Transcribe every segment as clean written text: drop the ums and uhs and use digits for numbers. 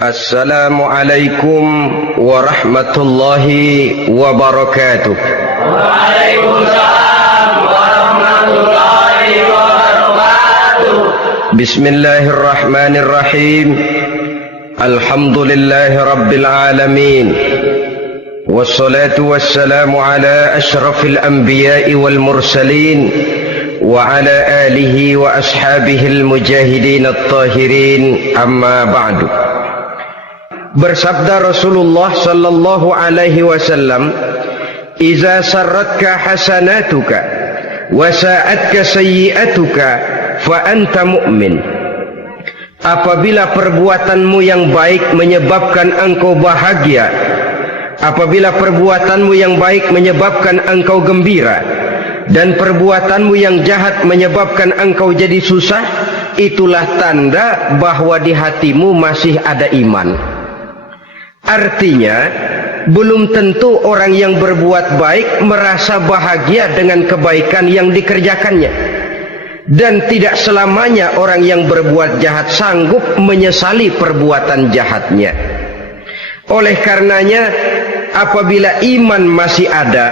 Assalamualaikum warahmatullahi wabarakatuh. Waalaikumsalam warahmatullahi wabarakatuh. Bismillahirrahmanirrahim. Alhamdulillahi rabbil alamin. Wassalatu wassalamu ala ashrafil anbiya'i wal mursalin wa ala alihi wa ashabihil mujahidin at-tahirin, amma ba'du. Bersabda Rasulullah sallallahu alaihi wasallam, "Iza sarratka hasanatuka wa sa'atka sayyi'atuka fa anta mu'min." Apabila perbuatanmu yang baik menyebabkan engkau bahagia, apabila perbuatanmu yang baik menyebabkan engkau gembira, dan perbuatanmu yang jahat menyebabkan engkau jadi susah, itulah tanda bahwa di hatimu masih ada iman. Artinya, belum tentu orang yang berbuat baik merasa bahagia dengan kebaikan yang dikerjakannya. Dan tidak selamanya orang yang berbuat jahat sanggup menyesali perbuatan jahatnya. Oleh karenanya, apabila iman masih ada,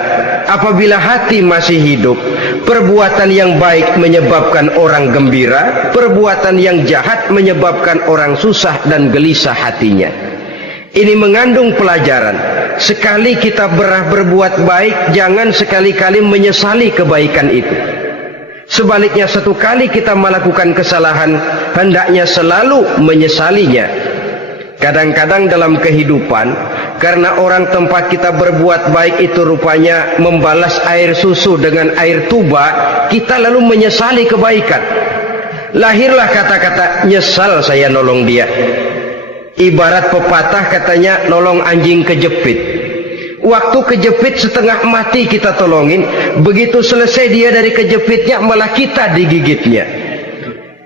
apabila hati masih hidup, perbuatan yang baik menyebabkan orang gembira, perbuatan yang jahat menyebabkan orang susah dan gelisah hatinya. Ini mengandung pelajaran. Sekali kita berbuat baik, jangan sekali-kali menyesali kebaikan itu. Sebaliknya, satu kali kita melakukan kesalahan, hendaknya selalu menyesalinya. Kadang-kadang dalam kehidupan, karena orang tempat kita berbuat baik itu rupanya membalas air susu dengan air tuba, kita lalu menyesali kebaikan. Lahirlah kata-kata, "Nyesal saya nolong dia." Ibarat pepatah katanya, nolong anjing kejepit. Waktu kejepit setengah mati kita tolongin, begitu selesai dia dari kejepitnya malah kita digigitnya.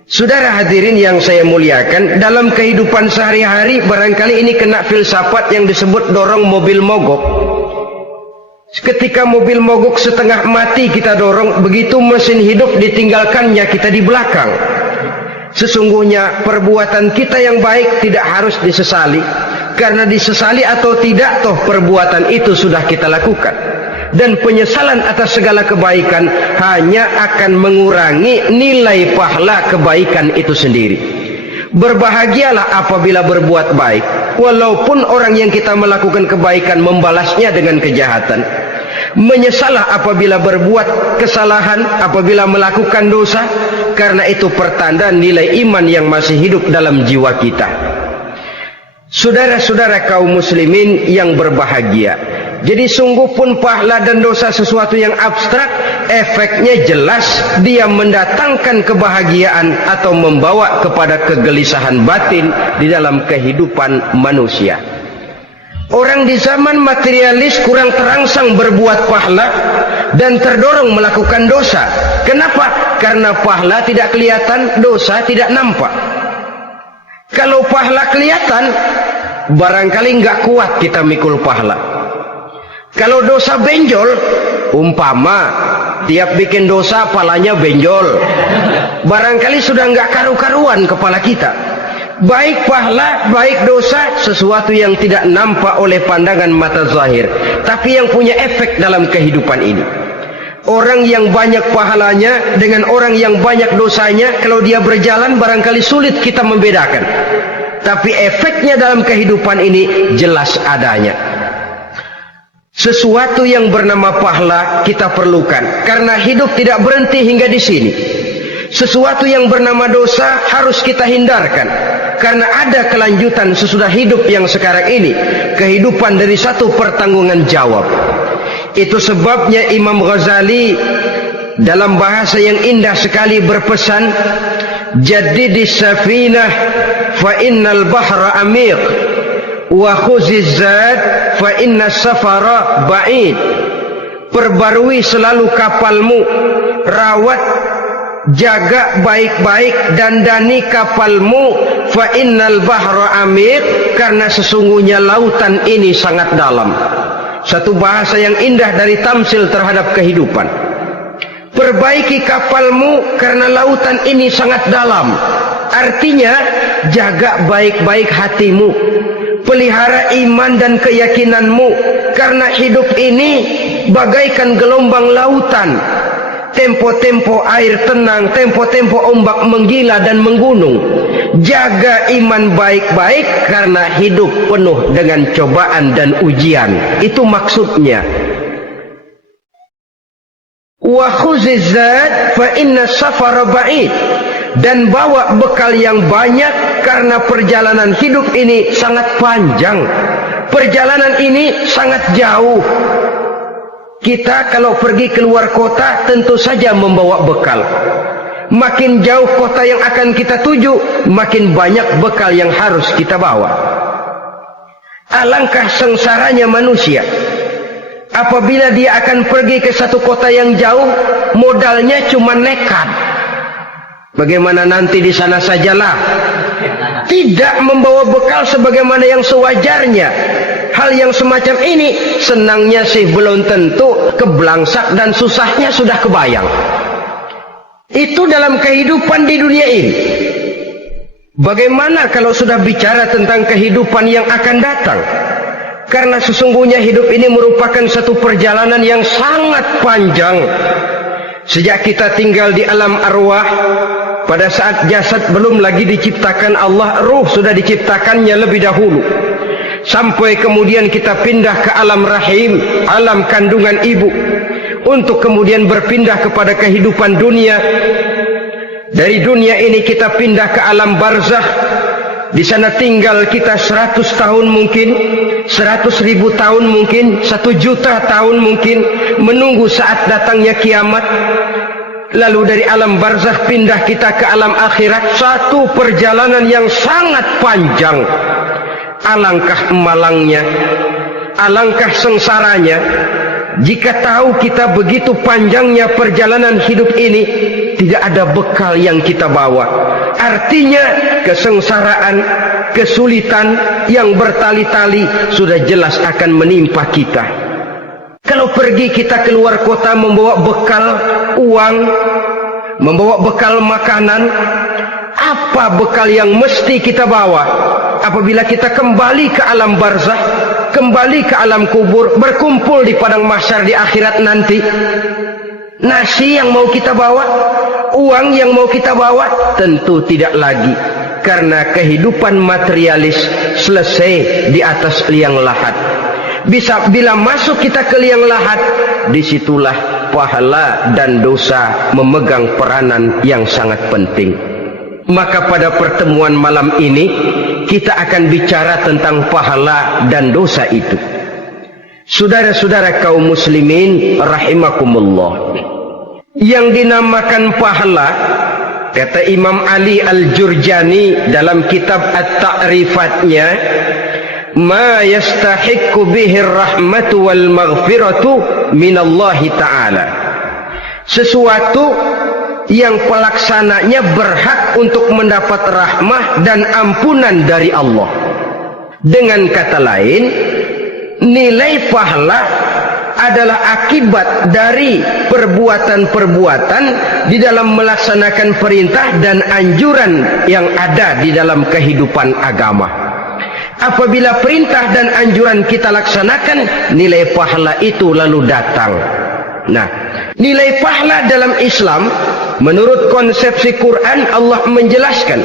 Saudara hadirin yang saya muliakan, dalam kehidupan sehari-hari barangkali ini kena filsafat yang disebut dorong mobil mogok. Ketika mobil mogok setengah mati kita dorong, begitu mesin hidup ditinggalkannya kita di belakang. Sesungguhnya perbuatan kita yang baik tidak harus disesali, karena disesali atau tidak, toh perbuatan itu sudah kita lakukan. Dan penyesalan atas segala kebaikan hanya akan mengurangi nilai pahala kebaikan itu sendiri. Berbahagialah apabila berbuat baik, walaupun orang yang kita melakukan kebaikan membalasnya dengan kejahatan. Menyesalah apabila berbuat kesalahan, apabila melakukan dosa, karena itu pertanda nilai iman yang masih hidup dalam jiwa kita. Saudara-saudara kaum muslimin yang berbahagia, jadi sungguh pun pahala dan dosa sesuatu yang abstrak, efeknya jelas dia mendatangkan kebahagiaan atau membawa kepada kegelisahan batin di dalam kehidupan manusia. Orang di zaman materialis kurang terangsang berbuat pahala dan terdorong melakukan dosa. Kenapa? Karena pahala tidak kelihatan, dosa tidak nampak. Kalau pahala kelihatan, barangkali nggak kuat kita mikul pahala. Kalau dosa benjol, umpama tiap bikin dosa palanya benjol, barangkali sudah nggak karu-karuan kepala kita. Baik pahala, baik dosa, sesuatu yang tidak nampak oleh pandangan mata zahir, tapi yang punya efek dalam kehidupan ini. Orang yang banyak pahalanya dengan orang yang banyak dosanya, kalau dia berjalan barangkali sulit kita membedakan. Tapi efeknya dalam kehidupan ini jelas adanya. Sesuatu yang bernama pahala kita perlukan, karena hidup tidak berhenti hingga di sini. Sesuatu yang bernama dosa harus kita hindarkan, karena ada kelanjutan sesudah hidup yang sekarang ini, kehidupan dari satu pertanggungan jawab. Itu sebabnya Imam Ghazali dalam bahasa yang indah sekali berpesan, "Jaddidis safinah fa innal bahra amiq wa khuziz zad fa innas safara ba'id." Perbarui selalu kapalmu, rawat, jaga baik-baik, dandani kapalmu, fa innal bahra amiq, karena sesungguhnya lautan ini sangat dalam. Satu bahasa yang indah dari tamsil terhadap kehidupan. Perbaiki kapalmu karena lautan ini sangat dalam. Artinya jaga baik-baik hatimu, pelihara iman dan keyakinanmu, karena hidup ini bagaikan gelombang lautan, tempo-tempo air tenang, tempo-tempo ombak menggila dan menggunung. Jaga iman baik-baik karena hidup penuh dengan cobaan dan ujian. Itu maksudnya. Wa khuziz zad fa inna safara ba'id. Dan bawa bekal yang banyak karena perjalanan hidup ini sangat panjang. Perjalanan ini sangat jauh. Kita kalau pergi keluar kota tentu saja membawa bekal. Makin jauh kota yang akan kita tuju, makin banyak bekal yang harus kita bawa. Alangkah sengsaranya manusia apabila dia akan pergi ke satu kota yang jauh, modalnya cuma nekat. Bagaimana nanti di sana sajalah. Tidak membawa bekal sebagaimana yang sewajarnya. Hal yang semacam ini senangnya sih belum tentu, keblangsak dan susahnya sudah kebayang. Itu dalam kehidupan di dunia ini. Bagaimana kalau sudah bicara tentang kehidupan yang akan datang? Karena sesungguhnya hidup ini merupakan satu perjalanan yang sangat panjang. Sejak kita tinggal di alam arwah, pada saat jasad belum lagi diciptakan Allah, ruh sudah diciptakannya lebih dahulu. Sampai kemudian kita pindah ke alam rahim, alam kandungan ibu, untuk kemudian berpindah kepada kehidupan dunia. Dari dunia ini kita pindah ke alam barzakh. Di sana tinggal kita 100 tahun mungkin, 100.000 tahun mungkin, 1 juta tahun mungkin, menunggu saat datangnya kiamat. Lalu dari alam barzakh pindah kita ke alam akhirat. Satu perjalanan yang sangat panjang. Alangkah malangnya, alangkah sengsaranya jika tahu kita begitu panjangnya perjalanan hidup ini, tidak ada bekal yang kita bawa. Artinya kesengsaraan, kesulitan yang bertali-tali sudah jelas akan menimpa kita. Kalau pergi kita keluar kota membawa bekal uang, membawa bekal makanan, apa bekal yang mesti kita bawa? Apabila kita kembali ke alam barzakh, kembali ke alam kubur, berkumpul di padang mahsyar di akhirat nanti, nasi yang mau kita bawa, uang yang mau kita bawa, tentu tidak lagi. Karena kehidupan materialis selesai di atas liang lahat. Bila masuk kita ke liang lahat, disitulah pahala dan dosa memegang peranan yang sangat penting. Maka pada pertemuan malam ini kita akan bicara tentang pahala dan dosa itu. Saudara-saudara kaum muslimin rahimakumullah, yang dinamakan pahala, kata Imam Ali Al-Jurjani dalam kitab At-Ta'rifatnya, ma yastahiqqu bihi ar-rahmatu wal maghfiratu minallahi ta'ala, sesuatu yang pelaksananya berhak untuk mendapat rahmah dan ampunan dari Allah. Dengan kata lain, nilai pahala adalah akibat dari perbuatan-perbuatan di dalam melaksanakan perintah dan anjuran yang ada di dalam kehidupan agama. Apabila perintah dan anjuran kita laksanakan, nilai pahala itu lalu datang. Nah, nilai pahala dalam Islam menurut konsepsi Quran, Allah menjelaskan,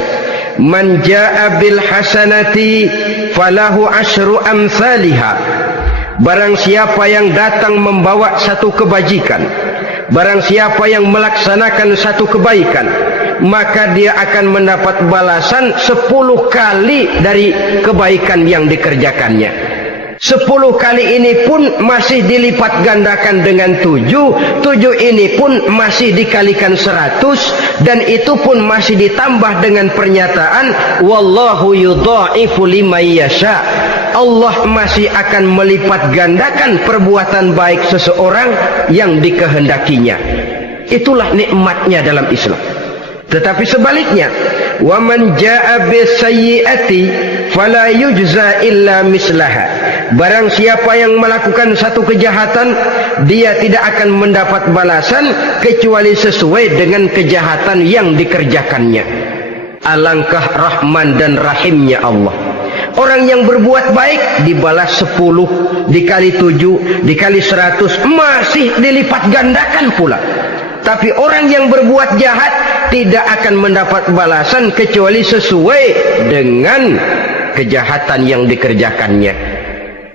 man jaa bil hasanati falahu asyru amsalha. Barang siapa yang datang membawa satu kebajikan, barang siapa yang melaksanakan satu kebaikan, maka dia akan mendapat balasan 10 kali dari kebaikan yang dikerjakannya. 10 kali ini pun masih dilipat gandakan dengan 7 ini pun masih dikalikan 100, dan itu pun masih ditambah dengan pernyataan wallahu yudha'ifu liman yasha. Allah masih akan melipat gandakan perbuatan baik seseorang yang dikehendakinya. Itulah nikmatnya dalam Islam. Tetapi sebaliknya, wa man jaa bisayyi'ati fala yujza illa mislaha. Barang siapa yang melakukan satu kejahatan, dia tidak akan mendapat balasan kecuali sesuai dengan kejahatan yang dikerjakannya. Alangkah rahman dan rahimnya Allah. Orang yang berbuat baik dibalas 10, dikali 7, dikali 100, masih dilipat gandakan pula. Tapi orang yang berbuat jahat tidak akan mendapat balasan kecuali sesuai dengan kejahatan yang dikerjakannya.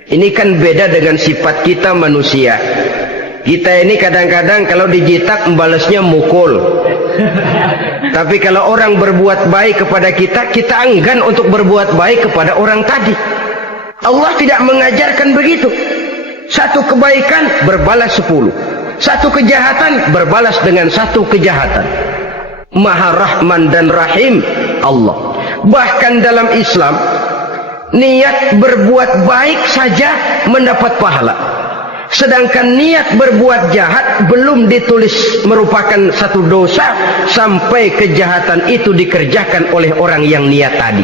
Ini kan beda dengan sifat kita manusia. Kita ini kadang-kadang kalau dijitak membalasnya mukul. Tapi kalau orang berbuat baik kepada kita, kita enggan untuk berbuat baik kepada orang tadi. Allah tidak mengajarkan begitu. Satu kebaikan berbalas 10. Satu kejahatan berbalas dengan satu kejahatan. Maha Rahman dan Rahim Allah. Bahkan dalam Islam, niat berbuat baik saja mendapat pahala. Sedangkan niat berbuat jahat belum ditulis merupakan satu dosa sampai kejahatan itu dikerjakan oleh orang yang niat tadi.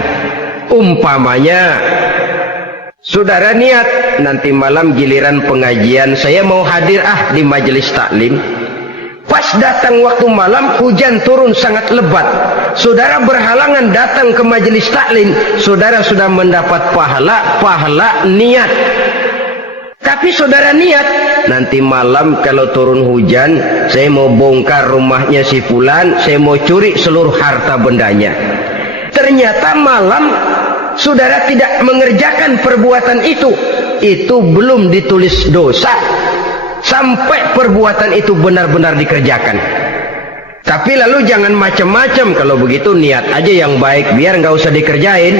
Umpamanya, saudara niat nanti malam giliran pengajian saya mau hadir di majelis taklim. Pas datang waktu malam hujan turun sangat lebat. Saudara berhalangan datang ke majelis taklim, saudara sudah mendapat pahala niat. Tapi saudara niat, nanti malam kalau turun hujan, saya mau bongkar rumahnya si fulan, saya mau curi seluruh harta bendanya. Ternyata malam saudara tidak mengerjakan perbuatan itu belum ditulis dosa sampai perbuatan itu benar-benar dikerjakan. Tapi lalu jangan macam-macam. Kalau begitu niat aja yang baik, biar nggak usah dikerjain.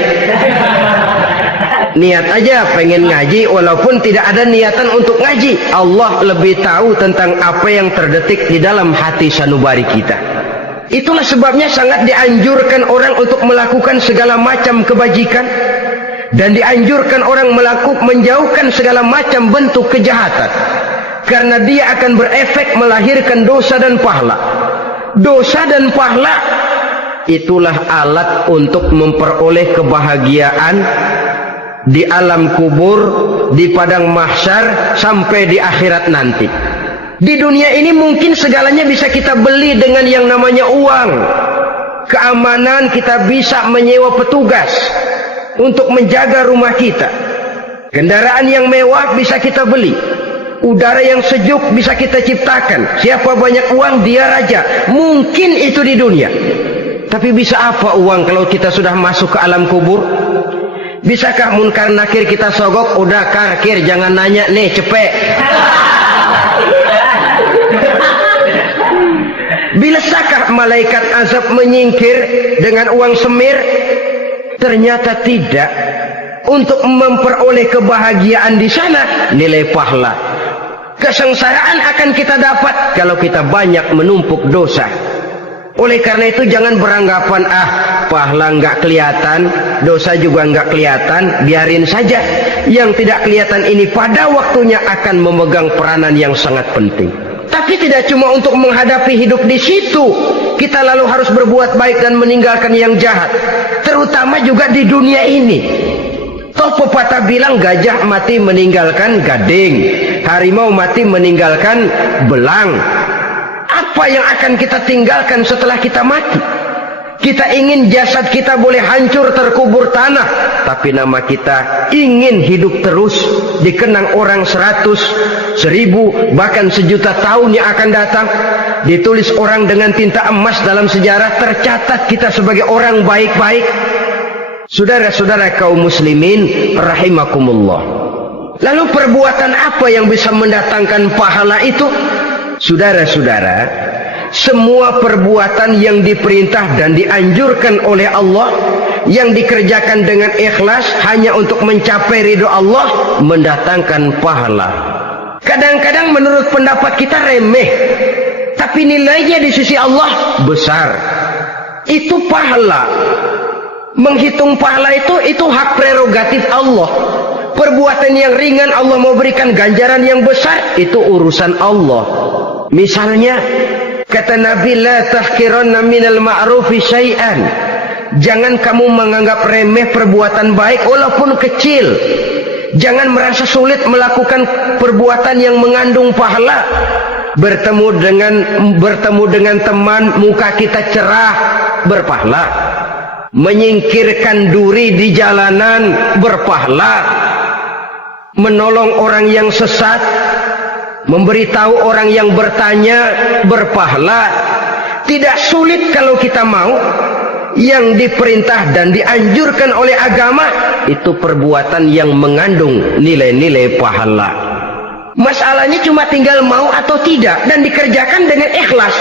Niat aja pengen ngaji walaupun tidak ada niatan untuk ngaji. Allah lebih tahu tentang apa yang terdetik di dalam hati sanubari kita. Itulah sebabnya sangat dianjurkan orang untuk melakukan segala macam kebajikan, dan dianjurkan orang menjauhkan segala macam bentuk kejahatan, karena dia akan berefek melahirkan dosa dan pahala. Dosa dan pahala itulah alat untuk memperoleh kebahagiaan di alam kubur, di padang mahsyar, sampai di akhirat nanti. Di dunia ini mungkin segalanya bisa kita beli dengan yang namanya uang. Keamanan kita bisa menyewa petugas untuk menjaga rumah kita. Kendaraan yang mewah bisa kita beli. Udara yang sejuk bisa kita ciptakan. Siapa banyak uang dia raja. Mungkin itu di dunia. Tapi bisa apa uang kalau kita sudah masuk ke alam kubur? Bisakah munkar nakir kita sogok? Udah karkir, jangan nanya nih, cepet. Bisakah malaikat azab menyingkir dengan uang semir? Ternyata tidak. Untuk memperoleh kebahagiaan di sana, nilai pahala. Kesengsaraan akan kita dapat kalau kita banyak menumpuk dosa. Oleh karena itu jangan beranggapan pahala nggak kelihatan, dosa juga nggak kelihatan, biarin saja. Yang tidak kelihatan ini pada waktunya akan memegang peranan yang sangat penting. Tapi tidak cuma untuk menghadapi hidup di situ, kita lalu harus berbuat baik dan meninggalkan yang jahat. Terutama juga di dunia ini. Toh pepatah bilang gajah mati meninggalkan gading, harimau mati meninggalkan belang. Apa yang akan kita tinggalkan setelah kita mati? Kita ingin jasad kita boleh hancur terkubur tanah, tapi nama kita ingin hidup terus, dikenang orang 100, 1000, bahkan 1.000.000 tahun yang akan datang. Ditulis orang dengan tinta emas dalam sejarah, tercatat kita sebagai orang baik-baik. Saudara-saudara kaum muslimin rahimakumullah. Lalu perbuatan apa yang bisa mendatangkan pahala itu? Saudara-saudara, semua perbuatan yang diperintah dan dianjurkan oleh Allah, yang dikerjakan dengan ikhlas hanya untuk mencapai ridho Allah, mendatangkan pahala. Kadang-kadang menurut pendapat kita remeh, tapi nilainya di sisi Allah besar. Itu pahala. Menghitung pahala itu hak prerogatif Allah. Perbuatan yang ringan Allah mau berikan ganjaran yang besar, itu urusan Allah. Misalnya kata Nabi, la tahqiranna minal ma'rufi syai'an. Jangan kamu menganggap remeh perbuatan baik walaupun kecil. Jangan merasa sulit melakukan perbuatan yang mengandung pahala. Bertemu dengan teman, muka kita cerah, berpahala. menyingkirkan duri di jalanan berpahala, menolong orang yang sesat, memberitahu orang yang bertanya berpahala. Tidak sulit kalau kita mau. Yang diperintah dan dianjurkan oleh agama itu perbuatan yang mengandung nilai-nilai pahala. Masalahnya cuma tinggal mau atau tidak dan dikerjakan dengan ikhlas.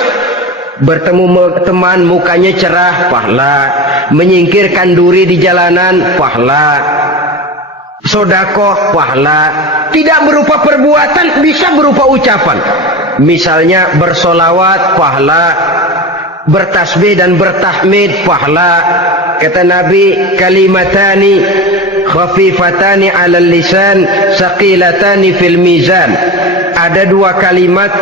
Bertemu teman mukanya cerah, pahala. Menyingkirkan duri di jalanan, pahala. Sodakoh, pahala. Tidak berupa perbuatan, bisa berupa ucapan. Misalnya bersolawat, pahala. Bertasbih dan bertahmid, pahala. Kata Nabi, kalimatani khafifatani 'alal lisan saqilatani fil mizan. Ada dua kalimat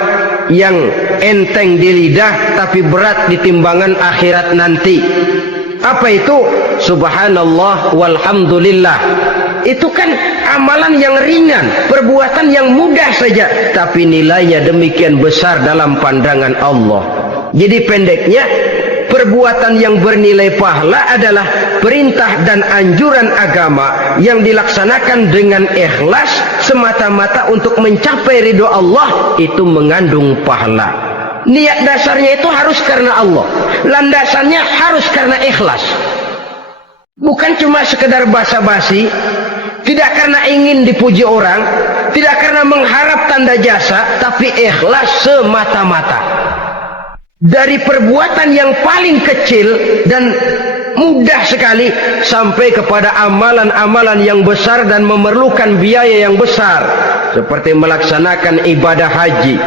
yang enteng di lidah tapi berat di timbangan akhirat nanti. Apa itu? Subhanallah walhamdulillah. Itu kan amalan yang ringan, perbuatan yang mudah saja, tapi nilainya demikian besar dalam pandangan Allah. Jadi pendeknya, perbuatan yang bernilai pahala adalah perintah dan anjuran agama yang dilaksanakan dengan ikhlas semata-mata untuk mencapai ridho Allah, itu mengandung pahala. Niat dasarnya itu harus karena Allah, landasannya harus karena ikhlas. Bukan cuma sekedar basa-basi, tidak karena ingin dipuji orang, tidak karena mengharap tanda jasa, tapi ikhlas semata-mata. Dari perbuatan yang paling kecil dan mudah sekali sampai kepada amalan-amalan yang besar dan memerlukan biaya yang besar, seperti melaksanakan ibadah haji,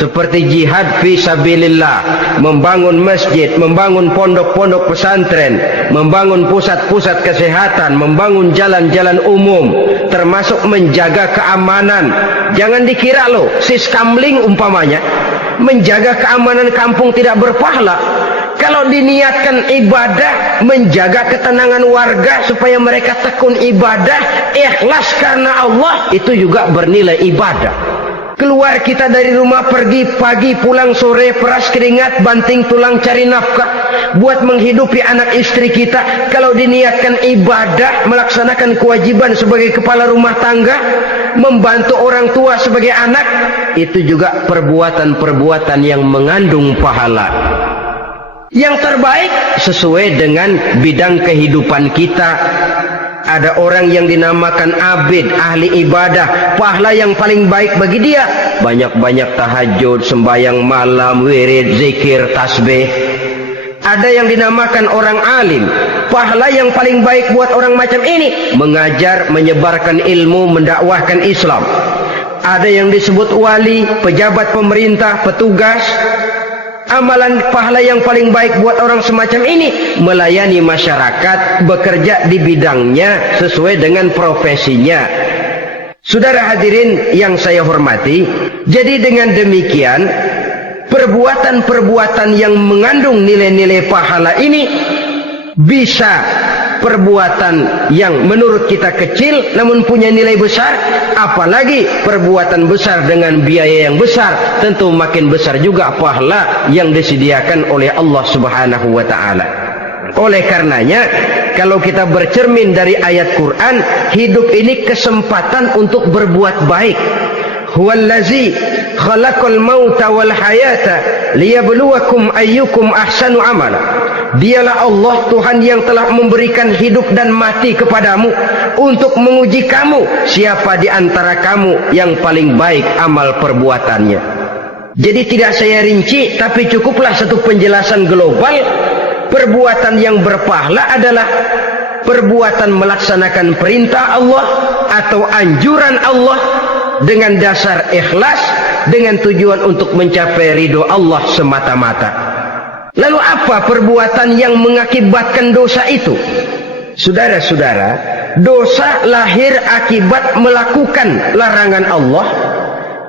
seperti jihad fi sabilillah, membangun masjid, membangun pondok-pondok pesantren, membangun pusat-pusat kesehatan, membangun jalan-jalan umum, termasuk menjaga keamanan. Jangan dikira loh, siskamling umpamanya, menjaga keamanan kampung tidak berpahala. Kalau diniatkan ibadah, menjaga ketenangan warga supaya mereka tekun ibadah, ikhlas karena Allah, itu juga bernilai ibadah. Keluar kita dari rumah, pergi pagi, pulang sore, peras keringat, banting tulang cari nafkah buat menghidupi anak istri kita. Kalau diniatkan ibadah, melaksanakan kewajiban sebagai kepala rumah tangga, membantu orang tua sebagai anak, itu juga perbuatan-perbuatan yang mengandung pahala. Yang terbaik sesuai dengan bidang kehidupan kita. Ada orang yang dinamakan abid, ahli ibadah, pahala yang paling baik bagi dia banyak-banyak tahajud, sembahyang malam, wirid, zikir, tasbih. Ada yang dinamakan orang alim, pahala yang paling baik buat orang macam ini mengajar, menyebarkan ilmu, mendakwahkan Islam. Ada yang disebut wali, pejabat pemerintah, petugas. Amalan pahala yang paling baik buat orang semacam ini melayani masyarakat, bekerja di bidangnya sesuai dengan profesinya. Saudara hadirin yang saya hormati, jadi dengan demikian perbuatan-perbuatan yang mengandung nilai-nilai pahala ini bisa perbuatan yang menurut kita kecil namun punya nilai besar, apalagi perbuatan besar dengan biaya yang besar, tentu makin besar juga pahala yang disediakan oleh Allah Subhanahu wa taala. Oleh karenanya, kalau kita bercermin dari ayat Quran, hidup ini kesempatan untuk berbuat baik. Huwallazi khalaqal mauta wal hayata liyabluwakum ayyukum ahsanu amala. Dialah Allah Tuhan yang telah memberikan hidup dan mati kepadamu untuk menguji kamu siapa di antara kamu yang paling baik amal perbuatannya. Jadi tidak saya rinci, tapi cukuplah satu penjelasan global. Perbuatan yang berpahala adalah perbuatan melaksanakan perintah Allah atau anjuran Allah dengan dasar ikhlas, dengan tujuan untuk mencapai ridho Allah semata-mata. Lalu apa perbuatan yang mengakibatkan dosa itu? Saudara-saudara, dosa lahir akibat melakukan larangan Allah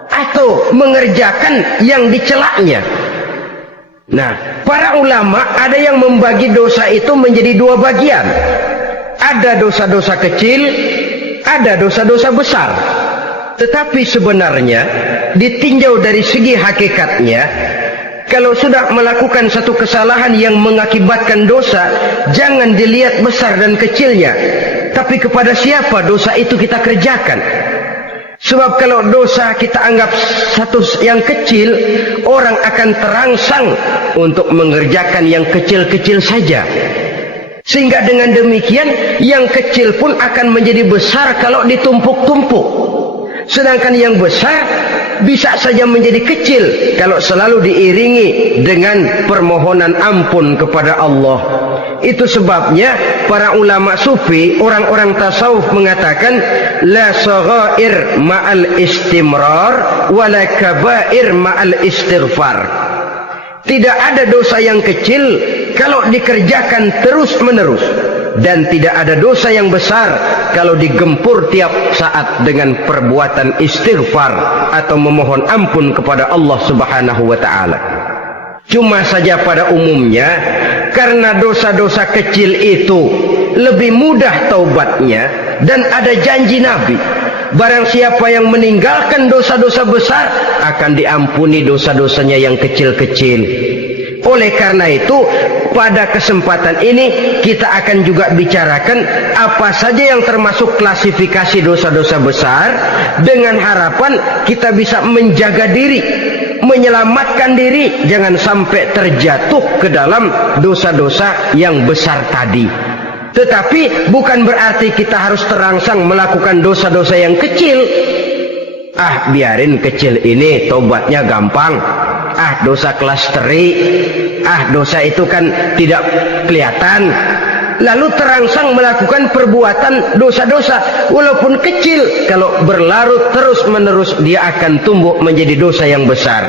atau mengerjakan yang dicelaknya. Nah, para ulama ada yang membagi dosa itu menjadi dua bagian. Ada dosa-dosa kecil, ada dosa-dosa besar. Tetapi sebenarnya ditinjau dari segi hakikatnya, Kalau sudah melakukan satu kesalahan yang mengakibatkan dosa, jangan dilihat besar dan kecilnya, tapi kepada siapa dosa itu kita kerjakan. Sebab kalau dosa kita anggap satu yang kecil, orang akan terangsang untuk mengerjakan yang kecil-kecil saja. Sehingga dengan demikian, yang kecil pun akan menjadi besar kalau ditumpuk-tumpuk. Sedangkan yang besar bisa saja menjadi kecil kalau selalu diiringi dengan permohonan ampun kepada Allah. Itu sebabnya para ulama sufi, orang-orang tasawuf mengatakan la saghair ma'al istimrar wala kabair ma'al istighfar. Tidak ada dosa yang kecil kalau dikerjakan terus-menerus, dan tidak ada dosa yang besar kalau digempur tiap saat dengan perbuatan istighfar atau memohon ampun kepada Allah Subhanahu wa taala. Cuma saja pada umumnya, karena dosa-dosa kecil itu lebih mudah taubatnya, dan ada janji Nabi, barang siapa yang meninggalkan dosa-dosa besar akan diampuni dosa-dosanya yang kecil-kecil. Oleh karena itu, pada kesempatan ini kita akan juga bicarakan apa saja yang termasuk klasifikasi dosa-dosa besar, dengan harapan kita bisa menjaga diri, menyelamatkan diri, jangan sampai terjatuh ke dalam dosa-dosa yang besar tadi. Tetapi bukan berarti kita harus terangsang melakukan dosa-dosa yang kecil. Biarin kecil ini, tobatnya gampang. Dosa kelas teri. Dosa itu kan tidak kelihatan. Lalu terangsang melakukan perbuatan dosa-dosa walaupun kecil, kalau berlarut terus-menerus dia akan tumbuh menjadi dosa yang besar.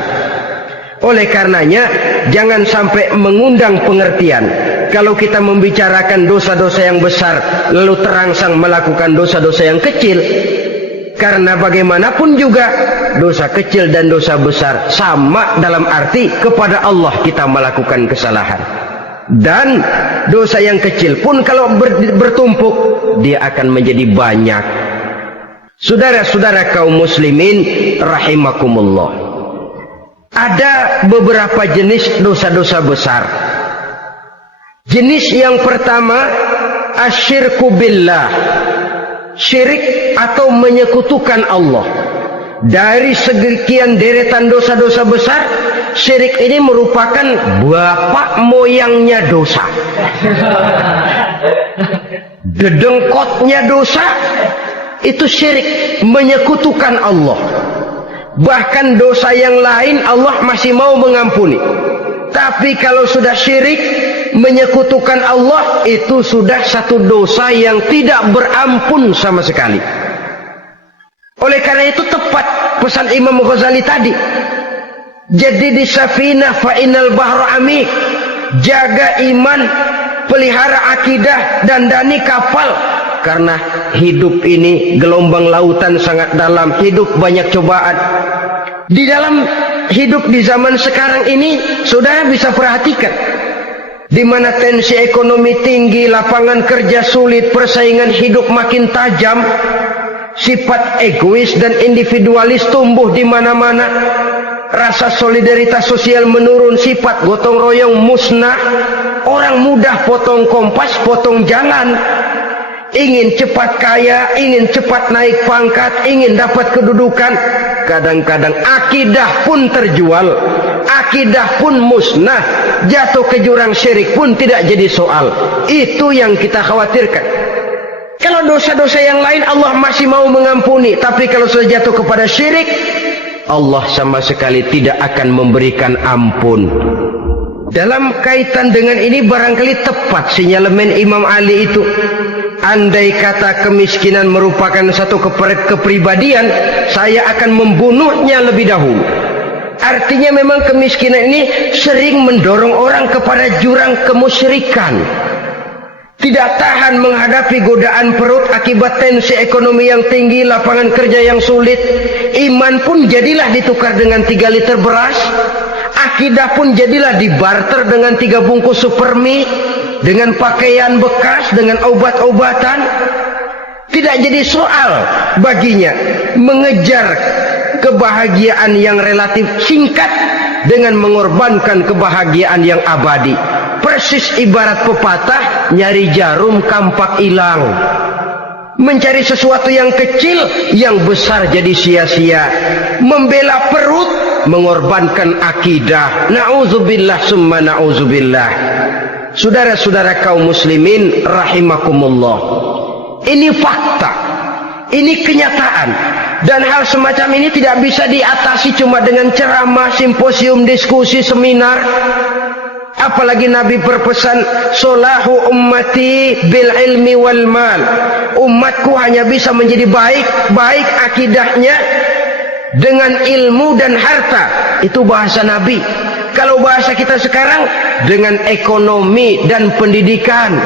Oleh karenanya, jangan sampai mengundang pengertian kalau kita membicarakan dosa-dosa yang besar lalu terangsang melakukan dosa-dosa yang kecil. Karena bagaimanapun juga dosa kecil dan dosa besar sama dalam arti kepada Allah kita melakukan kesalahan. Dan dosa yang kecil pun kalau bertumpuk, dia akan menjadi banyak. Saudara-saudara kaum muslimin rahimakumullah, ada beberapa jenis dosa-dosa besar. Jenis yang pertama, asyirku billah, syirik atau menyekutukan Allah. Dari sekian deretan dosa-dosa besar, syirik ini merupakan bapak moyangnya dosa. Dedengkotnya dosa itu syirik, menyekutukan Allah. Bahkan dosa yang lain Allah masih mau mengampuni, tapi kalau sudah syirik, menyekutukan Allah, itu sudah satu dosa yang tidak berampun sama sekali. Oleh karena itu tepat pesan Imam Ghazali tadi, jadi di safinah fa innal bahra amik, jaga iman, pelihara akidah, dandani kapal. Karena hidup ini gelombang lautan sangat dalam, hidup banyak cobaan. Di dalam hidup di zaman sekarang ini, saudara bisa perhatikan, di mana tensi ekonomi tinggi, lapangan kerja sulit, persaingan hidup makin tajam, sifat egois dan individualis tumbuh di mana-mana, rasa solidaritas sosial menurun, sifat gotong royong musnah, orang mudah potong kompas, potong jalan, ingin cepat kaya, ingin cepat naik pangkat, ingin dapat kedudukan. Kadang-kadang akidah pun terjual, akidah pun musnah, jatuh ke jurang syirik pun tidak jadi soal. Itu yang kita khawatirkan. Kalau dosa-dosa yang lain Allah masih mau mengampuni, tapi kalau sudah jatuh kepada syirik, Allah sama sekali tidak akan memberikan ampun. Dalam kaitan dengan ini barangkali tepat sinyalemen Imam Ali itu. Andai kata kemiskinan merupakan satu kepribadian, saya akan membunuhnya lebih dahulu. Artinya memang kemiskinan ini sering mendorong orang kepada jurang kemusyrikan. Tidak tahan menghadapi godaan perut akibat tensi ekonomi yang tinggi, lapangan kerja yang sulit. Iman pun jadilah ditukar dengan 3 liter beras. Akidah pun jadilah dibarter dengan 3 bungkus supermi, dengan pakaian bekas, dengan obat-obatan. Tidak jadi soal baginya mengejar kebahagiaan yang relatif singkat dengan mengorbankan kebahagiaan yang abadi. Persis ibarat pepatah, nyari jarum kampak hilang. Mencari sesuatu yang kecil, yang besar jadi sia-sia. Membela perut, mengorbankan akidah. Na'udzubillah summa na'udzubillah. Saudara-saudara kaum muslimin rahimakumullah. Ini fakta. Ini kenyataan. Dan hal semacam ini tidak bisa diatasi cuma dengan ceramah, simposium, diskusi, seminar. Apalagi Nabi berpesan, solahu ummati bil ilmi wal mal. Umatku hanya bisa menjadi baik akidahnya dengan ilmu dan harta. Itu bahasa Nabi. Kalau bahasa kita sekarang, dengan ekonomi dan pendidikan.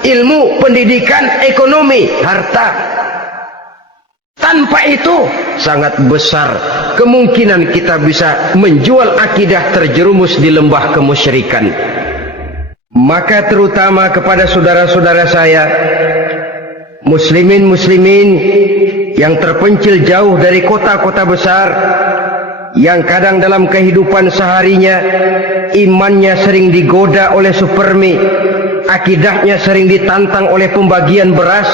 Ilmu, pendidikan, ekonomi, harta. Tanpa itu sangat besar kemungkinan kita bisa menjual akidah terjerumus di lembah kemusyrikan. Maka terutama kepada saudara-saudara saya, muslimin yang terpencil jauh dari kota-kota besar, yang kadang dalam kehidupan seharinya imannya sering digoda oleh supermi, akidahnya sering ditantang oleh pembagian beras,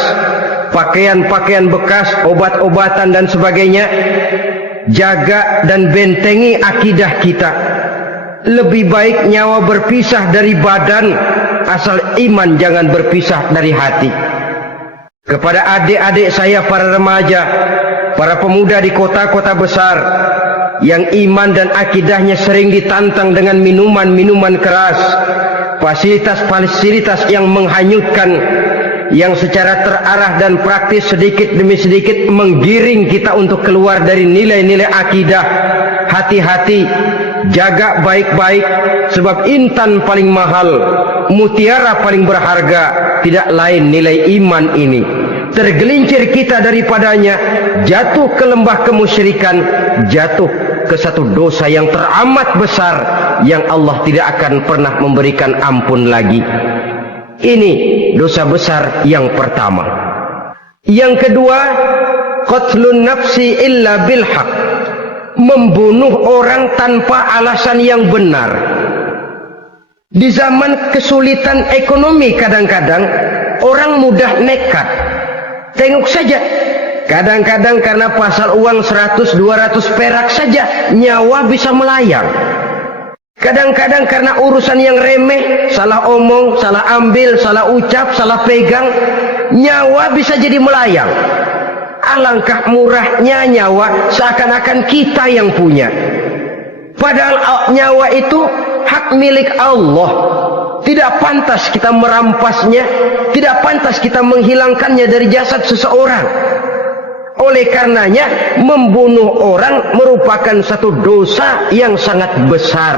pakaian-pakaian bekas, obat-obatan dan sebagainya. Jaga dan bentengi akidah kita. Lebih baik nyawa berpisah dari badan, asal iman jangan berpisah dari hati. Kepada adik-adik saya para remaja, para pemuda di kota-kota besar, yang iman dan akidahnya sering ditantang dengan minuman-minuman keras, fasilitas-fasilitas yang menghanyutkan, yang secara terarah dan praktis sedikit demi sedikit menggiring kita untuk keluar dari nilai-nilai akidah. Hati-hati, jaga baik-baik, sebab intan paling mahal, mutiara paling berharga, tidak lain nilai iman ini. Tergelincir kita daripadanya, jatuh ke lembah kemusyrikan, jatuh ke satu dosa yang teramat besar, yang Allah tidak akan pernah memberikan ampun lagi. Ini dosa besar yang pertama. Yang kedua, qatlun nafsi illa bil haq. Membunuh orang tanpa alasan yang benar. Di zaman kesulitan ekonomi kadang-kadang orang mudah nekat. Tengok saja, kadang-kadang karena pasar uang 100-200 perak saja nyawa bisa melayang. Kadang-kadang karena urusan yang remeh, salah omong, salah ambil, salah ucap, salah pegang, nyawa bisa jadi melayang. Alangkah murahnya nyawa, seakan-akan kita yang punya. Padahal nyawa itu hak milik Allah. Tidak pantas kita merampasnya, tidak pantas kita menghilangkannya dari jasad seseorang. Oleh karenanya, membunuh orang merupakan satu dosa yang sangat besar.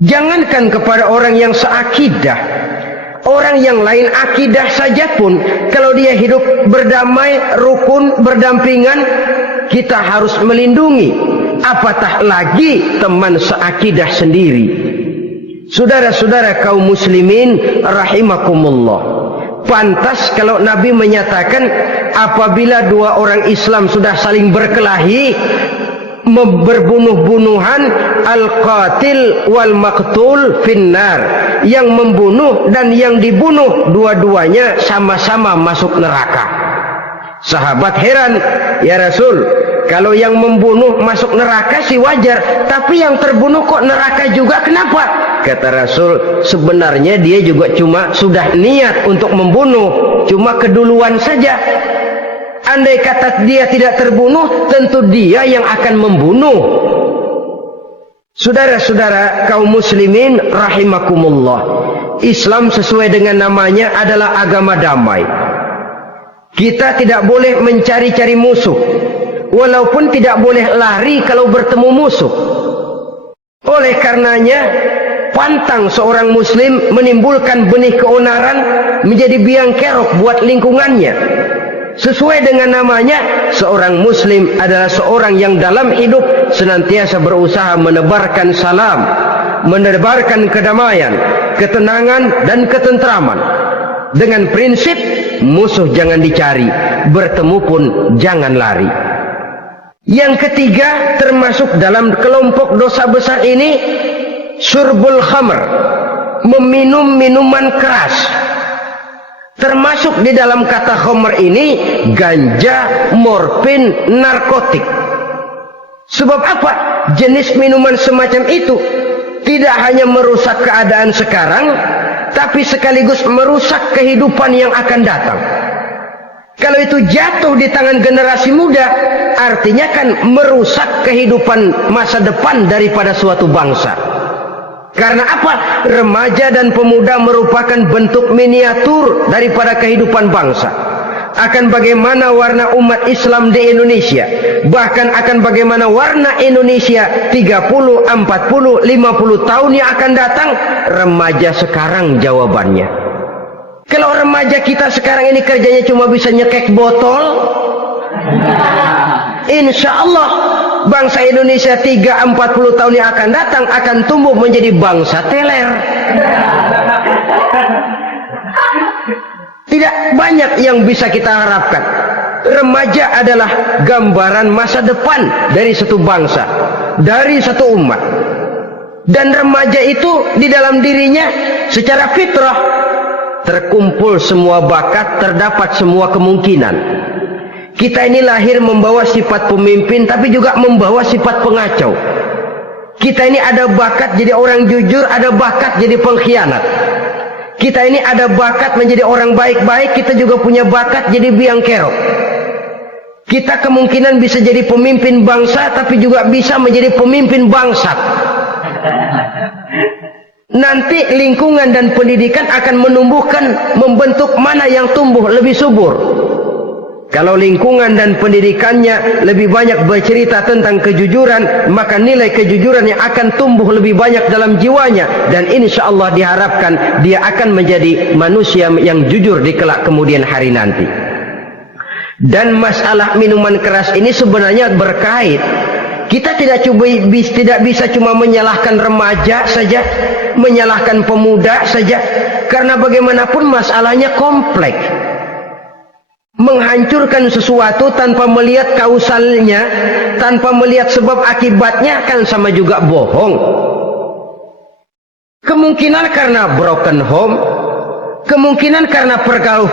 Jangankan kepada orang yang seakidah, orang yang lain akidah saja pun, kalau dia hidup berdamai, rukun, berdampingan, kita harus melindungi. Apatah lagi teman seakidah sendiri. Saudara-saudara kaum muslimin rahimakumullah, pantas kalau Nabi menyatakan apabila dua orang Islam sudah saling berkelahi, berbunuh-bunuhan, al-qatil wal maqtul finnar, yang membunuh dan yang dibunuh dua-duanya sama-sama masuk neraka. Sahabat heran, ya Rasul, kalau yang membunuh masuk neraka sih wajar, tapi yang terbunuh kok neraka juga, kenapa? Kata Rasul, sebenarnya dia juga cuma sudah niat untuk membunuh, cuma keduluan saja. Andai kata dia tidak terbunuh, tentu dia yang akan membunuh. Saudara-saudara kaum muslimin rahimakumullah, Islam sesuai dengan namanya adalah agama damai. Kita tidak boleh mencari-cari musuh, walaupun tidak boleh lari kalau bertemu musuh. Oleh karenanya, pantang seorang muslim menimbulkan benih keonaran menjadi biang kerok buat lingkungannya. Sesuai dengan namanya, seorang muslim adalah seorang yang dalam hidup senantiasa berusaha menebarkan salam, menebarkan kedamaian, ketenangan dan ketentraman. Dengan prinsip musuh jangan dicari, bertemu pun jangan lari. Yang ketiga, termasuk dalam kelompok dosa besar ini, syurbul khamr, meminum minuman keras. Termasuk di dalam kata khamr ini ganja, morfin, narkotik. Sebab apa? Jenis minuman semacam itu tidak hanya merusak keadaan sekarang, tapi sekaligus merusak kehidupan yang akan datang. Kalau itu jatuh di tangan generasi muda, artinya kan merusak kehidupan masa depan daripada suatu bangsa. Karena apa? Remaja dan pemuda merupakan bentuk miniatur daripada kehidupan bangsa. Akan bagaimana warna umat Islam di Indonesia, bahkan akan bagaimana warna Indonesia 30, 40, 50 tahun yang akan datang, remaja sekarang jawabannya. Kalau remaja kita sekarang ini kerjanya cuma bisa nyekek botol, insya Allah bangsa Indonesia 30-40 tahun yang akan datang akan tumbuh menjadi bangsa teler. Tidak banyak yang bisa kita harapkan. Remaja adalah gambaran masa depan dari satu bangsa, dari satu umat. Dan remaja itu di dalam dirinya secara fitrah terkumpul semua bakat, terdapat semua kemungkinan. Kita ini lahir membawa sifat pemimpin, tapi juga membawa sifat pengacau. Kita ini ada bakat jadi orang jujur, ada bakat jadi pengkhianat. Kita ini ada bakat menjadi orang baik-baik, kita juga punya bakat jadi biang kerok. Kita kemungkinan bisa jadi pemimpin bangsa, tapi juga bisa menjadi pemimpin bangsat. Nanti lingkungan dan pendidikan akan menumbuhkan, membentuk mana yang tumbuh lebih subur. Kalau lingkungan dan pendidikannya lebih banyak bercerita tentang kejujuran, maka nilai kejujuran yang akan tumbuh lebih banyak dalam jiwanya. Dan insya Allah diharapkan dia akan menjadi manusia yang jujur di kelak kemudian hari nanti. Dan masalah minuman keras ini sebenarnya berkait. Kita tidak bisa cuma menyalahkan remaja saja, menyalahkan pemuda saja, karena bagaimanapun masalahnya kompleks. Menghancurkan sesuatu tanpa melihat kausalnya, tanpa melihat sebab akibatnya kan sama juga bohong. Kemungkinan karena broken home, kemungkinan karena